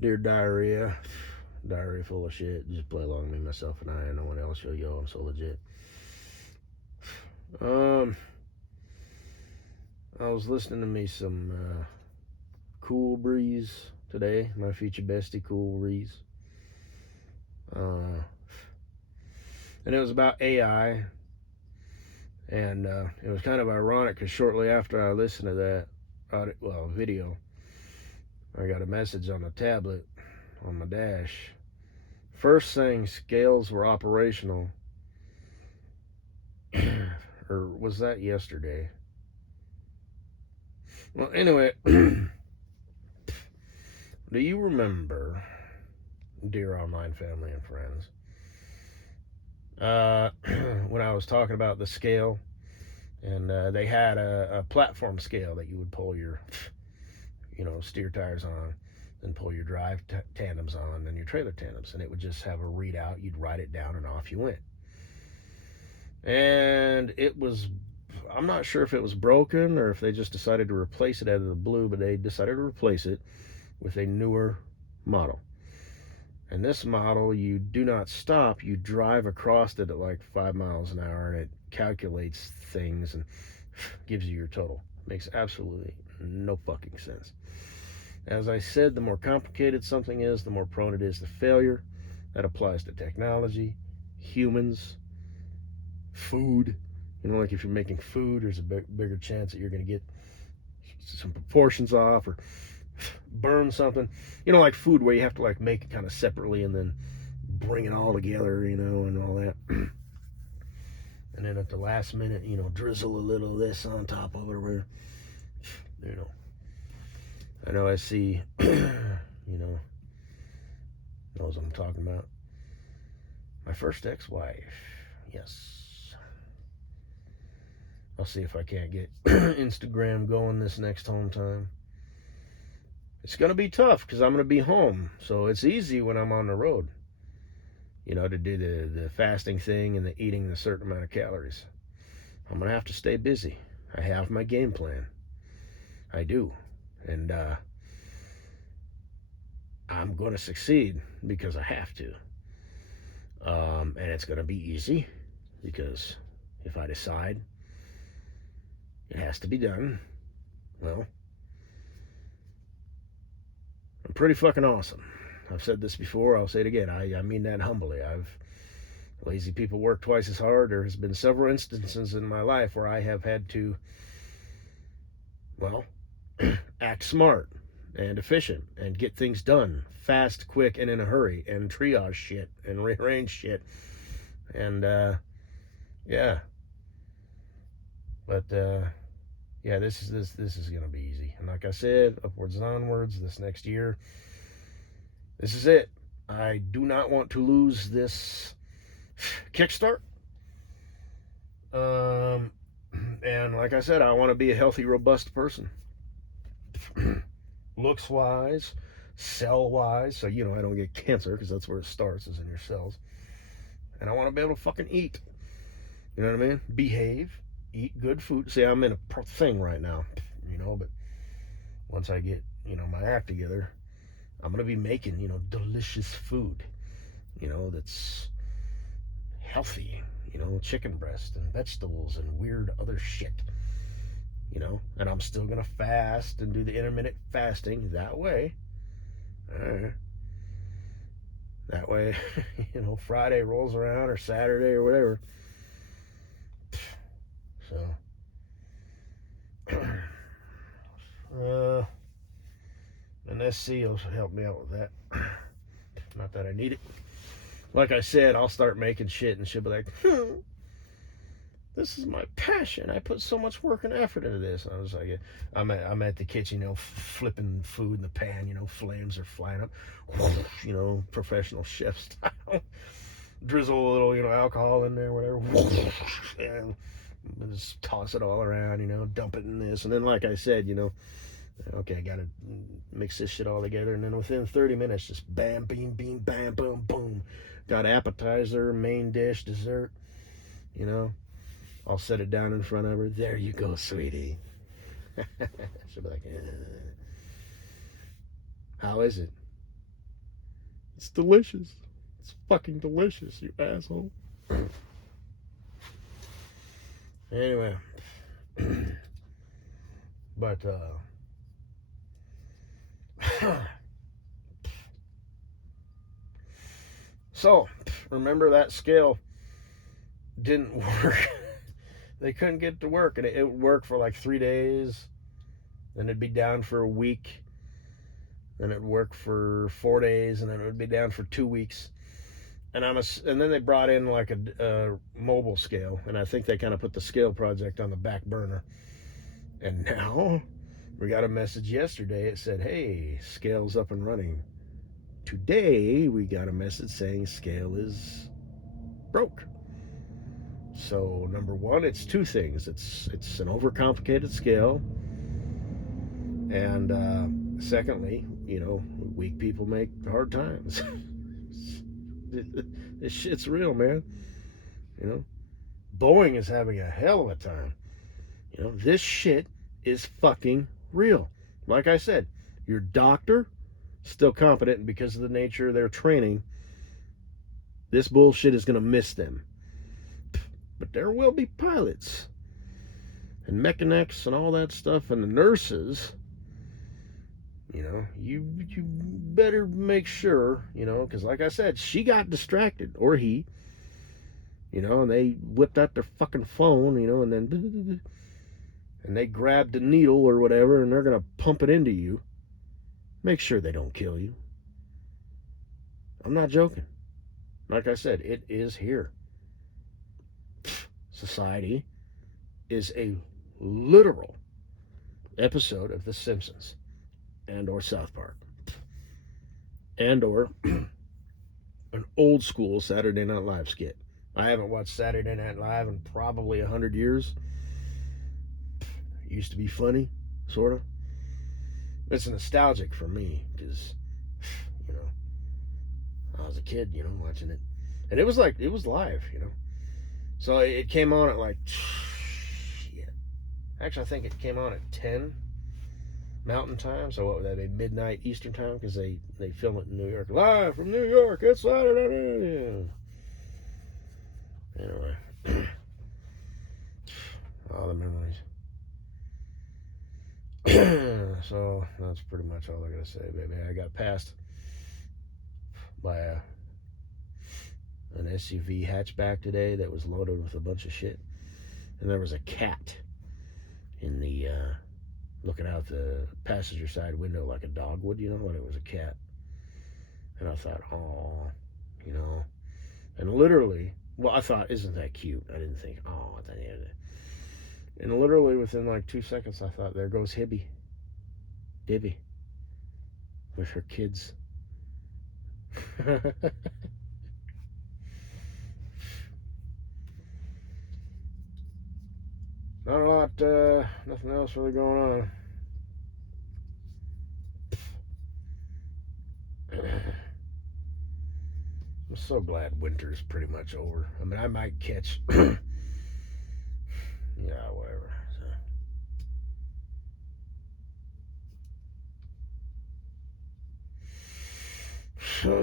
Dear diarrhea. Diarrhea full of shit. Just play along with me, myself, and I, and no one else. Yo, I'm so legit. Um, I was listening to me some Cool Breeze today. My feature bestie, Cool Breeze. And it was about AI. And it was kind of ironic because shortly after I listened to that video, I got a message on the tablet on my dash. First saying scales were operational. Or was that yesterday? Well, anyway, do you remember, dear online family and friends, when I was talking about the scale, and they had a platform scale that you would pull your, steer tires on, and pull your drive tandems on, and your trailer tandems, and it would just have a readout. You'd write it down, and off you went. And it was, I'm not sure if it was broken or if they just decided to replace it out of the blue, but they decided to replace it with a newer model. And this model, you do not stop. You drive across it at like 5 miles an hour, and it calculates things and gives you your total. Makes absolutely no fucking sense. As I said, the more complicated something is, the more prone it is to failure. That applies to technology, humans, food. Like if you're making food, there's a bigger chance that you're going to get some proportions off or burn something. Like food where you have to like make it kind of separately and then bring it all together, and all that. And then at the last minute, drizzle a little of this on top of it or whatever. I know I see, knows what I'm talking about. My first ex-wife. Yes. I'll see if I can't get Instagram going this next home time. It's going to be tough because I'm going to be home. So it's easy when I'm on the road, to do the fasting thing and the eating a certain amount of calories. I'm going to have to stay busy. I have my game plan. I do. And I'm going to succeed because I have to. And it's going to be easy because if I decide it has to be done, well, I'm pretty fucking awesome. I've said this before, I'll say it again. I mean that humbly. Lazy people work twice as hard. There has been several instances in my life where I have had to, well, act smart and efficient and get things done fast, quick, and in a hurry, and triage shit and rearrange shit. And yeah. But yeah, this is gonna be easy. And like I said, upwards and onwards this next year. This is it. I do not want to lose this kickstart. And like I said, I want to be a healthy, robust person. Looks wise, cell wise, so I don't get cancer, because that's where it starts, is in your cells. And I want to be able to fucking eat. You know what I mean? Behave, eat good food. See, I'm in a thing right now, but once I get, my act together, I'm going to be making, delicious food, that's healthy, chicken breast and vegetables and weird other shit, and I'm still going to fast and do the intermittent fasting that way. That way, Friday rolls around or Saturday or whatever. So, and SC will help me out with that. Not that I need it. Like I said, I'll start making shit and she'll be like, this is my passion. I put so much work and effort into this. And I was like, I'm at the kitchen, flipping food in the pan, flames are flying up, professional chef style. Drizzle a little, alcohol in there, whatever. And just toss it all around, dump it in this. And then, like I said, okay, I gotta mix this shit all together. And then within 30 minutes, just bam, beam, beam, bam, boom, boom. Got appetizer, main dish, dessert, I'll set it down in front of her. There you go, sweetie. She'll be like, how is it? It's delicious. It's fucking delicious, you asshole. Anyway. But, so, remember that scale didn't work. They couldn't get to work, and it would work for like 3 days, then it'd be down for a week, then it'd work for 4 days, and then it would be down for 2 weeks. And then they brought in like a mobile scale, and I think they kind of put the scale project on the back burner. And now we got a message yesterday. It said, "Hey, scale's up and running." Today we got a message saying scale is broke. So number one, it's two things. It's an overcomplicated scale, and secondly, weak people make hard times. This shit's real, man. Boeing is having a hell of a time. This shit is fucking real. Like I said, your doctor, still competent because of the nature of their training. This bullshit is going to miss them. But there will be pilots and mechanics and all that stuff, and the nurses. You better make sure, because like I said, she got distracted, or he, and they whipped out their fucking phone, and they grabbed the needle or whatever, and they're going to pump it into you. Make sure they don't kill you. I'm not joking. Like I said, it is here. Society is a literal episode of The Simpsons and or South Park and or an old school Saturday Night Live skit. I haven't watched Saturday Night Live in probably 100 years. It used to be funny, sort of. It's nostalgic for me because, I was a kid, watching it. And it was live, So it came on at like, shit. Actually, I think it came on at 10 Mountain Time. So what would that be? Midnight Eastern Time? Because they film it in New York. Live from New York, it's Saturday. Anyway. All the memories. So that's pretty much all I gotta say, baby. I got passed by an SUV hatchback today that was loaded with a bunch of shit, and there was a cat in the looking out the passenger side window like a dog would, when it was a cat. And I thought, oh, and literally, well, I thought, isn't that cute? I didn't think, oh, what the hell. And literally within like 2 seconds, I thought, there goes Dibby, with her kids. Not a lot, nothing else really going on. I'm so glad winter's pretty much over. I mean, I might catch, yeah, whatever. So